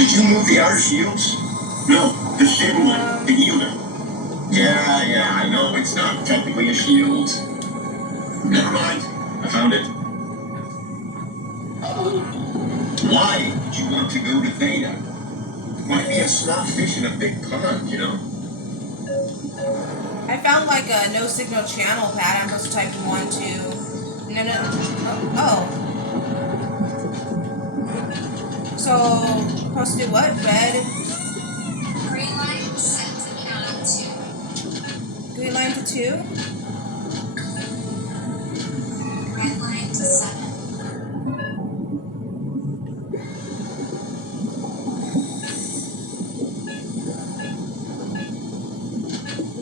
Did you move the outer shields? No, the stable one, the yielder. Yeah, I know it's not technically a shield. Never mind, I found it. Why did you want to go to Theta? Might be a small fish in a big pond, you know? I found like a no signal channel pad. I'm supposed to type 1, 2. No. Oh. So, supposed to do what? Red? Green line set to count up 2. Green line to 2? Red line to 7.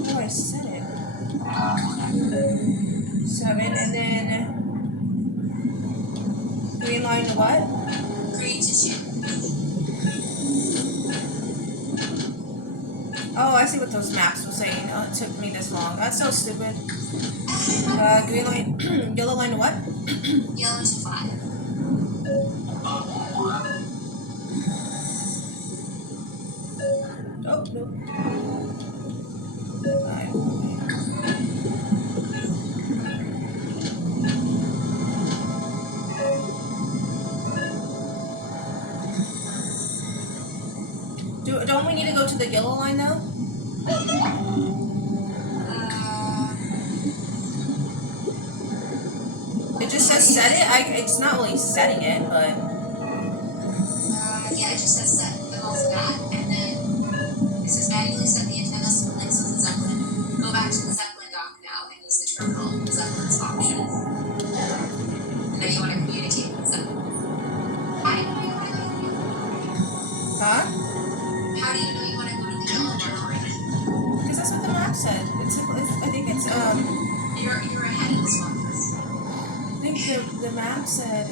How do I set it? 7, and then green line to what? Green to 2. Oh, I see what those maps were saying. Oh, it took me this long. That's so stupid. Green line, yellow line to what? Yellow to 5. Oh, no. 5. Don't we need to go to the yellow line though? It just says set it. It's not really setting it, but. Yeah, it just says set the whole that, and then it says manually set the antennas to links with the Zeppelin. Go back to the Zeppelin dock now and use the terminal Zeppelin's option. And then you want to communicate with Zeppelin. Huh? How do you know you want to go to the yellow one already? Because that's what the map said. I think it's You're ahead of this one. I think the map said.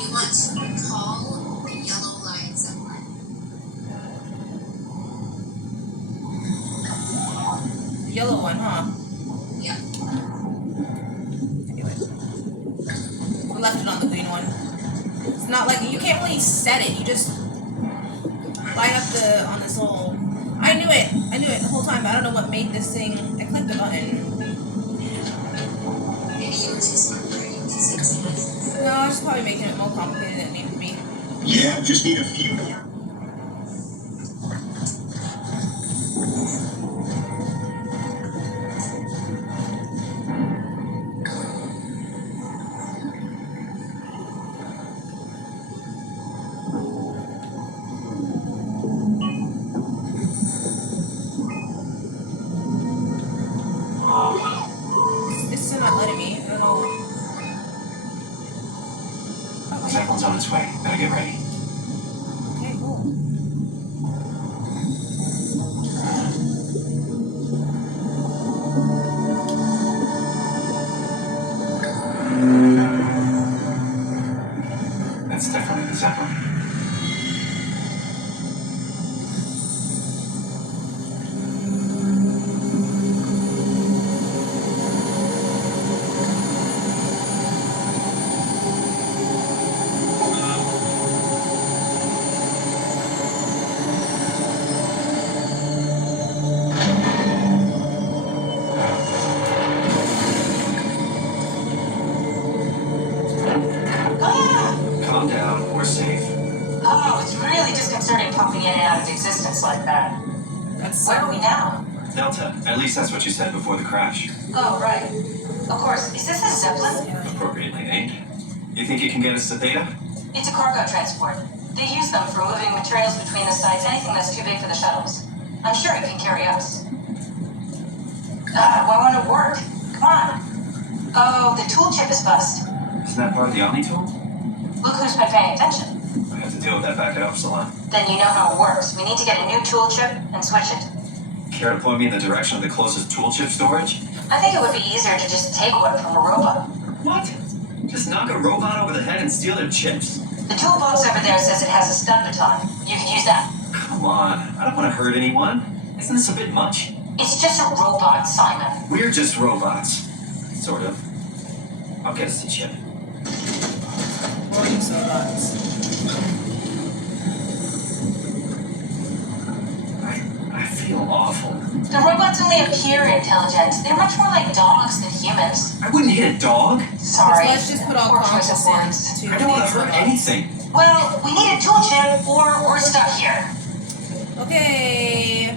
You want to call the yellow line Zeppelin. The yellow one, huh? Yeah. Anyway. We left it on the green one. It's not like you can't really set it. You just line up on this little. I knew it the whole time. I don't know what made this thing. I clicked the button. Maybe you were too smart for it. You just succeeded. No, I was probably making it more complicated than it needed to be. Yeah, just need a few more. It's still not letting me. I don't know. Zeppelin's on its way. Better get ready. Okay, cool. That's definitely the Zeppelin. Calm down. We're safe. Oh, it's really disconcerting popping in and out of existence like that. That's Where are we now? Delta. At least that's what you said before the crash. Oh, right. Of course. Is this a Zeppelin? Appropriately named. You think you can get us to Theta? It's a cargo transport. They use them for moving materials between the sites, anything that's too big for the shuttles. I'm sure it can carry us. Why won't it work? Come on. Oh, the tool chip is bust. Isn't that part of the Omni tool? Look who's been paying attention. I have to deal with that back at Upsilon. Then you know how it works. We need to get a new tool chip and switch it. Care to point me in the direction of the closest tool chip storage? I think it would be easier to just take one from a robot. What? Just knock a robot over the head and steal their chips? The toolbox over there says it has a stun baton. You could use that. Come on, I don't want to hurt anyone. Isn't this a bit much? It's just a robot, Simon. We're just robots. Sort of. I'll get us the chip. We're just robots. I feel awful. The robots only appear intelligent. They're much more like dogs than humans. I wouldn't hit a dog. Sorry. Let's just put all Poor choice of confidence words. into I don't want these to hurt robots. anything. Well, we need a tool chip or we're stuck here. Okay.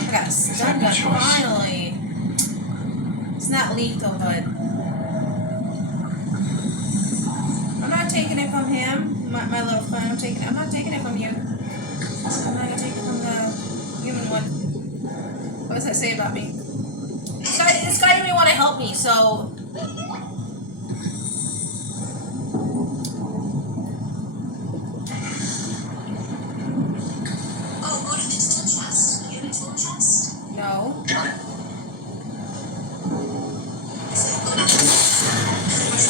I got a stun gun finally. It's not lethal, but I'm not taking it from him. My little friend, I'm not taking it from you. I'm not gonna take it from the human one. What does that say about me? This guy didn't even want to help me, so. Oh, go to the tool chest. You have a tool chest? No. Got it. So go to the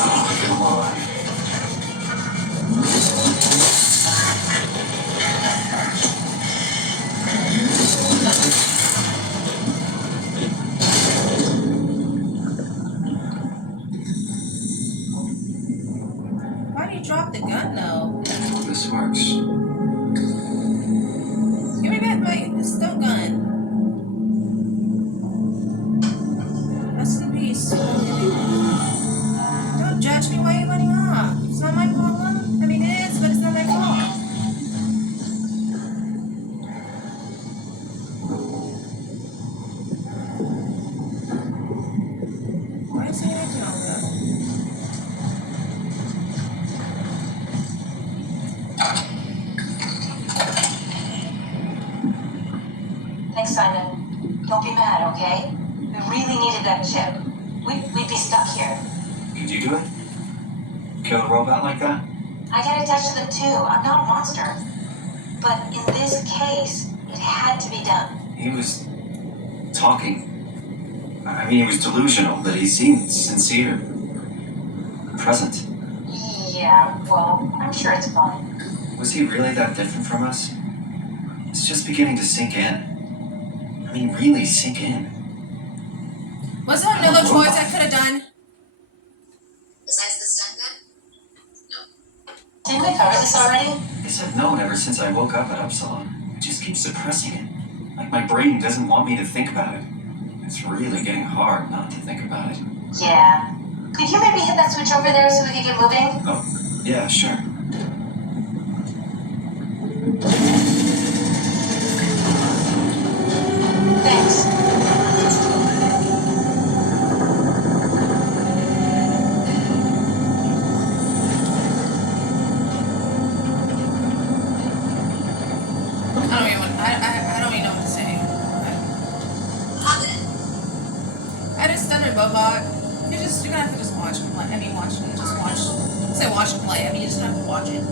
Oh, come on. Why do you drop the gun though? This works. Give me back my stun gun. Rest in peace. Don't judge me while you're running off. It's not my problem. I mean, it is, but it's not my fault. Why is he acting all that? Thanks, Simon. Don't be mad, okay? We really needed that chip. We'd be stuck here. Could you do it? Kill a robot like that? I get attached to them too. I'm not a monster. But in this case, it had to be done. He was talking. I mean, he was delusional, but he seemed sincere. Present. Yeah, well, I'm sure it's fine. Was he really that different from us? It's just beginning to sink in. I mean, really sink in. Was there another choice I could have done? besides the stun gun? Didn't we cover this already? I said no ever since I woke up at Upsilon. I just keep suppressing it. Like my brain doesn't want me to think about it. It's really getting hard not to think about it. Yeah. Could you maybe hit that switch over there so we can get moving? Oh, yeah, sure. Thanks. I don't even know what to say. Love it. I just stunned a robot. You're gonna have to just watch him play. I mean, watch him. Just watch. I say watch him play. I mean, you just have to watch it.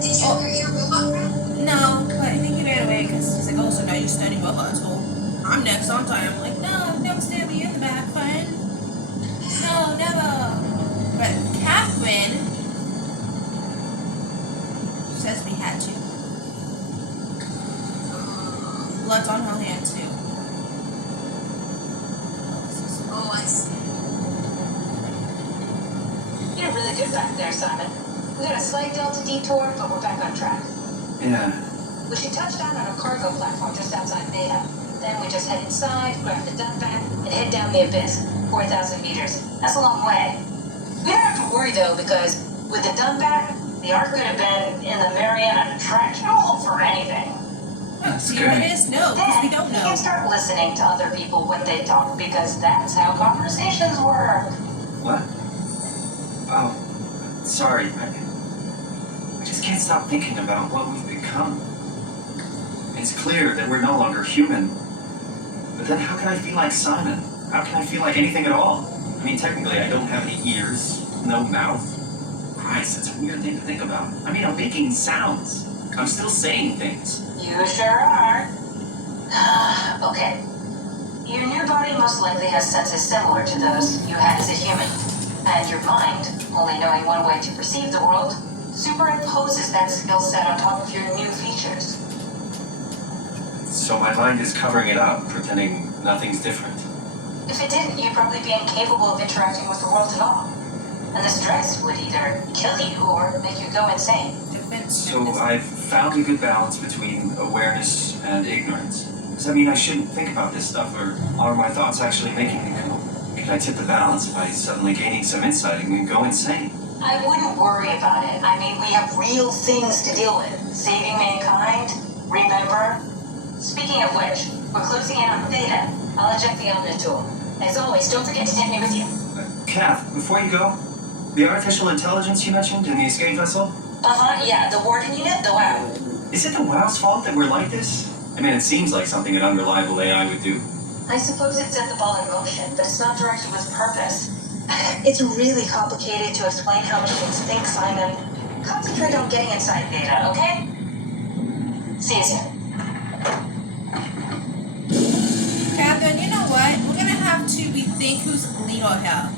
Did you hurt your robot friend? No, but I think he ran away because he's like, oh, so now you're stunning robots. Well, I'm next on time. I'm like, no, never stab me in the back, friend. No, never. But Catherine says we had to. Blood's on her hand too. Oh, I see. You did really good back there, Simon. We got a slight delta detour, but we're back on track. Yeah. We should touch down on a cargo platform just outside Beta. Then we just head inside, grab the dump bag, and head down the abyss, 4,000 meters. That's a long way. We don't have to worry though, because with the dump bag, the Ark could have been in the Mariana Trench. No hope for anything. Oh, see what it is? No, because we don't You know. can start listening to other people when they talk, because that's how conversations work. What? Oh, sorry. I just can't stop thinking about what we've become. It's clear that we're no longer human. But then how can I feel like Simon? How can I feel like anything at all? I mean, technically, I don't have any ears, no mouth. Christ, that's a weird thing to think about. I mean, I'm making sounds. I'm still saying things. You sure are. Okay. Your new body most likely has senses similar to those you had as a human. And your mind, only knowing one way to perceive the world, superimposes that skill set on top of your new features. So my mind is covering it up, pretending nothing's different. If it didn't, you'd probably be incapable of interacting with the world at all. And the stress would either kill you or make you go insane. So I've found a good balance between awareness and ignorance. Does that mean I shouldn't think about this stuff, or are my thoughts actually making me come? Can I tip the balance by suddenly gaining some insight and go insane? I wouldn't worry about it. I mean, we have real things to deal with. Saving mankind, remember? Speaking of which, we're closing in on Theta. I'll eject the Omni tool. As always, don't forget to take me with you. Kath, before you go, the artificial intelligence you mentioned in the escape vessel? Yeah, the warden unit, the WOW. Is it the WOW's fault that we're like this? I mean, it seems like something an unreliable AI would do. I suppose it set the ball in motion, but it's not directed with purpose. It's really complicated to explain how machines think, Simon. Concentrate on getting inside Theta, okay? See you soon. Catherine, you know what? We're gonna have to rethink who's lead on here.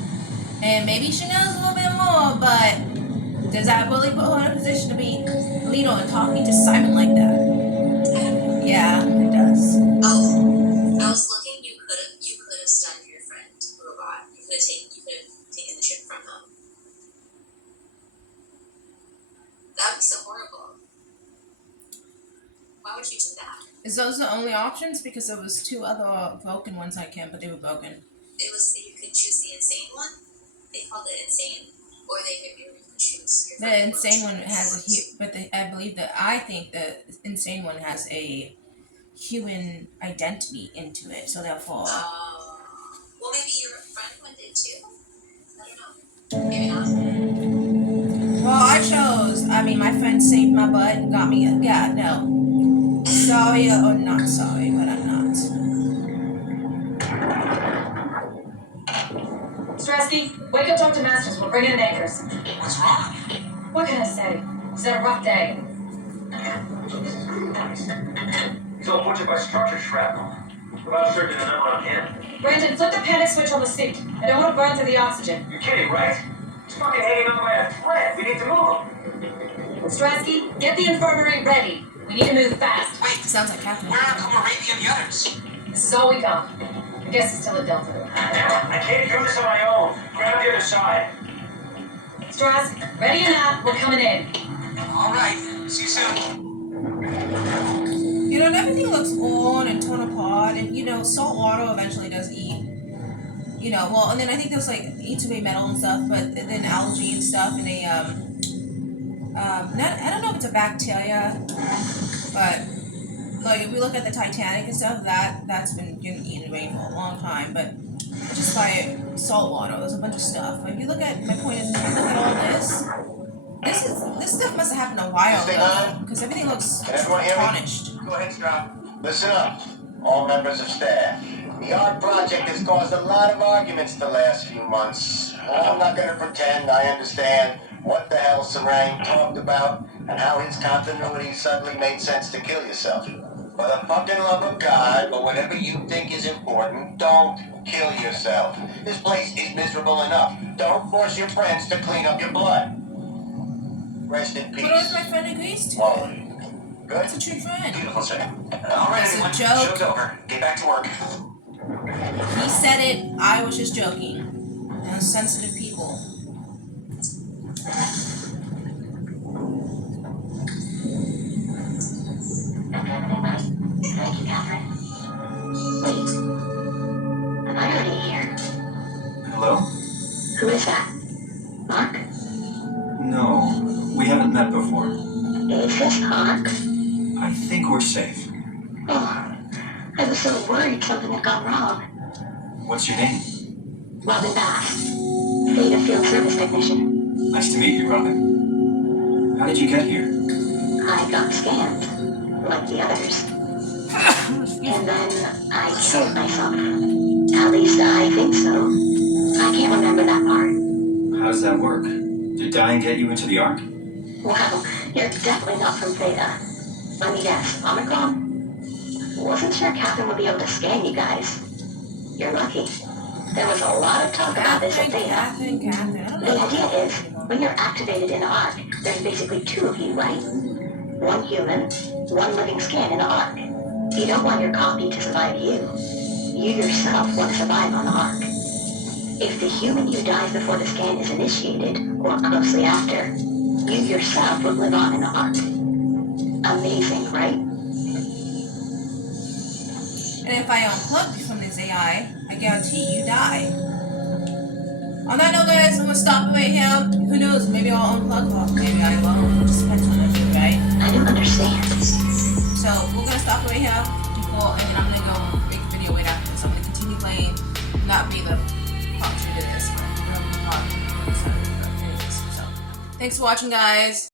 And maybe she knows a little bit more, but does that really put her in a position to be lead on talking to Simon like that? Yeah, it does. Oh, I was looking. You could have stunned your friend robot. You could have taken the chip from him. That would be so horrible. Why would you do that? Is those the only options? Because there was two other broken ones I can, but they were broken. You could choose the insane one. They called it insane, or you could choose your The friend insane one which has I think the insane one has a human identity into it, so therefore. Well, maybe your friend one did too. I don't know. Maybe not. Well, my friend saved my butt and got me. Yeah, no. Sorry or not sorry, but I'm not. Stresky, wake up Dr. Masters. We're bringing in anchors. What's wrong? What can I say? It's been a rough day. He's all butchered by structure shrapnel. Without surgeon and number on him. Brandon, flip the panic switch on the suit. I don't want to burn through the oxygen. You're kidding, right? He's fucking hanging on by a thread. We need to move him. Strasky, get the infirmary ready. We need to move fast. Wait, Sounds like Catherine. where are Komorabi and the others? This is all we got. I guess it's still a Delta. I can't do this on my own. Grab the other side. Strask, ready or not, we're coming in. All right, see you soon. You know, and everything looks on and torn apart, and salt water eventually does eat. And then I think there's eats away metal and stuff, but then algae and stuff, and I don't know if it's a bacteria, but if we look at the Titanic and stuff, that's been getting eaten away for a long time, but just by salt water, there's a bunch of stuff. But if you look at, my point is, if you look at all this stuff must have happened a while ago, because everything looks Can everyone hear me? tarnished. Go ahead, Strap. Listen up, all members of staff. The art project has caused a lot of arguments the last few months. I'm not going to pretend I understand what the hell Sarang talked about and how his continuity suddenly made sense to kill yourself. For the fucking love of God, or whatever you think is important, don't kill yourself. This place is miserable enough. Don't force your friends to clean up your blood. Rest in peace. What if my friend agrees to Oh, it? good. It's a true friend. Beautiful, sir. All right, It's a everyone. joke. Show's over. Get back to work. He said it, I was just joking. Sensitive people. Thank you, Catherine. Wait. Am I already here? Hello? Who is that? Mark? No, we haven't met before. Is this Mark? I think we're safe. Oh, I was so worried something had gone wrong. What's your name? Robin Bass, Theta Field Service Technician. Nice to meet you, Robin. How did you get here? I got scanned, like the others. And then I killed myself. At least I think so. I can't remember that part. How does that work? Did dying get you into the Ark? Well, you're definitely not from Theta. Let me guess, Omicron? Wasn't sure Catherine would be able to scan you guys. You're lucky. There was a lot of talk about this at Theta. Catherine. I don't The know. idea is, when you're activated in the Ark, there's basically two of you, right? One human, one living scan in the Ark. You don't want your copy to survive you. You yourself want to survive on the Ark. If the human you dies before the scan is initiated, or closely after, you yourself would live on in the Ark. Amazing, right? And if I unplug you from this AI, I guarantee you die. On that note, guys, I'm gonna stop it right here. Who knows? Maybe I'll unplug, or maybe I won't. It just depends on you, right? I don't understand. So we're gonna stop it right here before, and then I'm gonna go make a video right after this. I'm gonna continue playing, not be the part 2 to this, but we're gonna be part 1. So thanks for watching, guys.